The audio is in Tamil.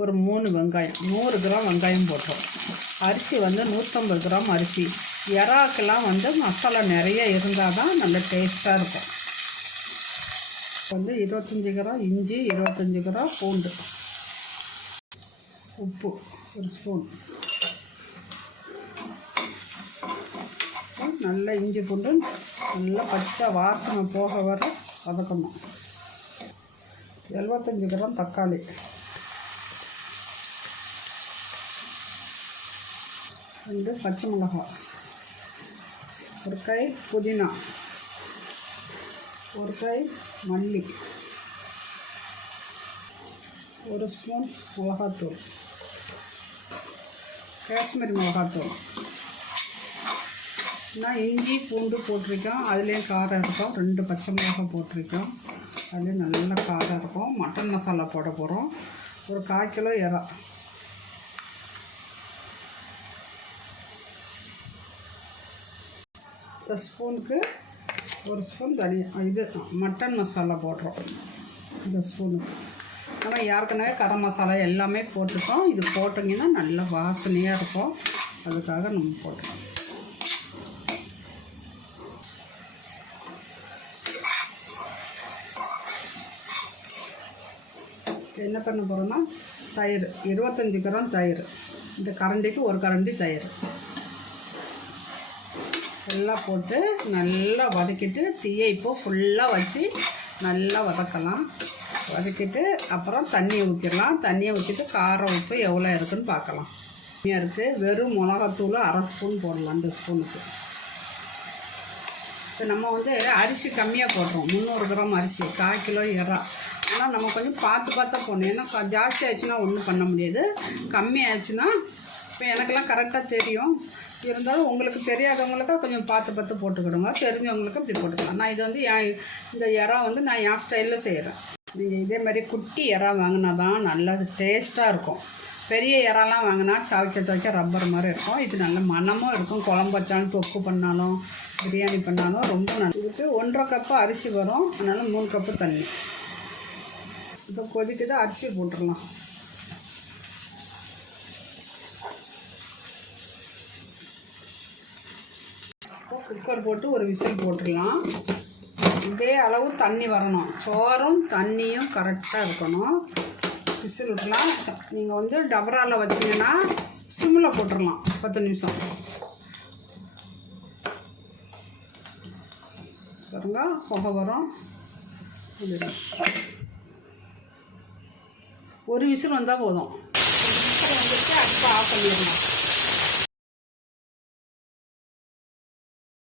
ஒரு மூணு வெங்காயம் நூறு கிராம் வெங்காயம் போட்டோம். அரிசி வந்து நூற்றம்பது கிராம் அரிசி. எறாக்கெல்லாம் வந்து மசாலா நிறைய இருந்தால் தான் நல்ல டேஸ்ட்டாக இருக்கும். வந்து இருபத்தஞ்சி கிராம் இஞ்சி இருபத்தஞ்சி கிராம் பூண்டு. உப்பு ஒரு ஸ்பூன். நல்லா இஞ்சி பூண்டு நல்லா பச்சை வாசனை போக வர வதக்கணும். எழுபத்தஞ்சி கிராம் தக்காளி. ரெண்டு பச்சை மிளகாய் ஒரு கை புதினா. ஒரு கை மல்லி. ஒரு ஸ்பூன் மிளகாத்தூள். காஷ்மீரி மிளகாத்தூள். நான் இஞ்சி பூண்டு போட்டிருக்கோம் அதுலேயும் காரம் இருக்கும். ரெண்டு பச்சை மிளகாய் போட்டிருக்கோம் அதுலேயும் நல்ல காரம் இருக்கும். மட்டன் மசாலா போட போகிறோம் ஒரு கால் கிலோ இறா இந்த ஸ்பூனுக்கு ஒரு ஸ்பூன் தனியாக இது மட்டன் மசாலா போடுறோம். இந்த ஸ்பூனுக்கு. நம்ம ஏற்கனவே கரம் மசாலா எல்லாமே போட்டுட்டோம். இது போட்டிங்கன்னா நல்ல வாசனையாக இருக்கும். அதுக்காக நம்ம போட்டுறோம். என்ன பண்ண போகிறோம்னா தயிர் இருபத்தஞ்சி கிராம் தயிர். இந்த கரண்டிக்கு ஒரு கரண்டி தயிர். எல்லாம் போட்டு நல்லா வதக்கிட்டு தீயை இப்போ ஃபுல்லாக வச்சு நல்லா வதக்கலாம். வதக்கிட்டு அப்புறம் தண்ணியை ஊற்றிடலாம் தண்ணியை ஊற்றிட்டு காரம் உப்பு எவ்வளோ இருக்குதுன்னு பார்க்கலாம். கம்மியாக இருக்குது வெறும் மிளகாத்தூள் அரை ஸ்பூன் போடலாம் ரெண்டு ஸ்பூனுக்கு. இப்போ நம்ம வந்து அரிசி கம்மியாக போடுறோம். முந்நூறு கிராம் அரிசி கால் கிலோ இறா ஆனால் நம்ம கொஞ்சம் பார்த்து பார்த்தா போடணும். ஏன்னா ஜாஸ்தி ஆச்சுன்னா ஒன்றும் பண்ண முடியாது. கம்மி இப்போ எனக்கெல்லாம் கரெக்டாக தெரியும். இருந்தாலும் உங்களுக்கு தெரியாதவங்களுக்கு கொஞ்சம் பார்த்து பார்த்து போட்டுக்கிடுங்க. தெரிஞ்சவங்களுக்கு இப்படி போட்டுக்கலாம். நான் இது வந்து என் இந்த இறா வந்து நான் என் ஸ்டைலில் செய்கிறேன் நீங்கள் இதே மாதிரி குட்டி இறா வாங்கினா தான் நல்லா டேஸ்ட்டாக இருக்கும். பெரிய இறாலாம் வாங்கினா சவைக்க சவைக்க ரப்பர் மாதிரி இருக்கும். இது நல்ல மணமும் இருக்கும். குழம்பு வச்சாலும் தொக்கு பண்ணாலும் பிரியாணி பண்ணாலும் ரொம்ப நல்லா இதுக்கு ஒன்றரை கப்பு அரிசி வரும். அதனால் மூணு கப்பு தண்ணி. இப்போ கொதிக்குது அரிசி போட்டுடலாம். குக்கர் போட்டு ஒரு விசில் போட்டுடலாம். இதே அளவு தண்ணி வரணும். சோறும் தண்ணியும் கரெக்டாக இருக்கணும். விசில் விட்டலாம். நீங்கள் வந்து டபராவில் வச்சிங்கன்னா சிம்மில் போட்டுடலாம். பத்து நிமிஷம். பாருங்க புகை வரும். ஒரு விசில் வந்தால் போதும். விசில் வந்துட்டு அடுப்பை ஆஃப் பண்ணிடலாம்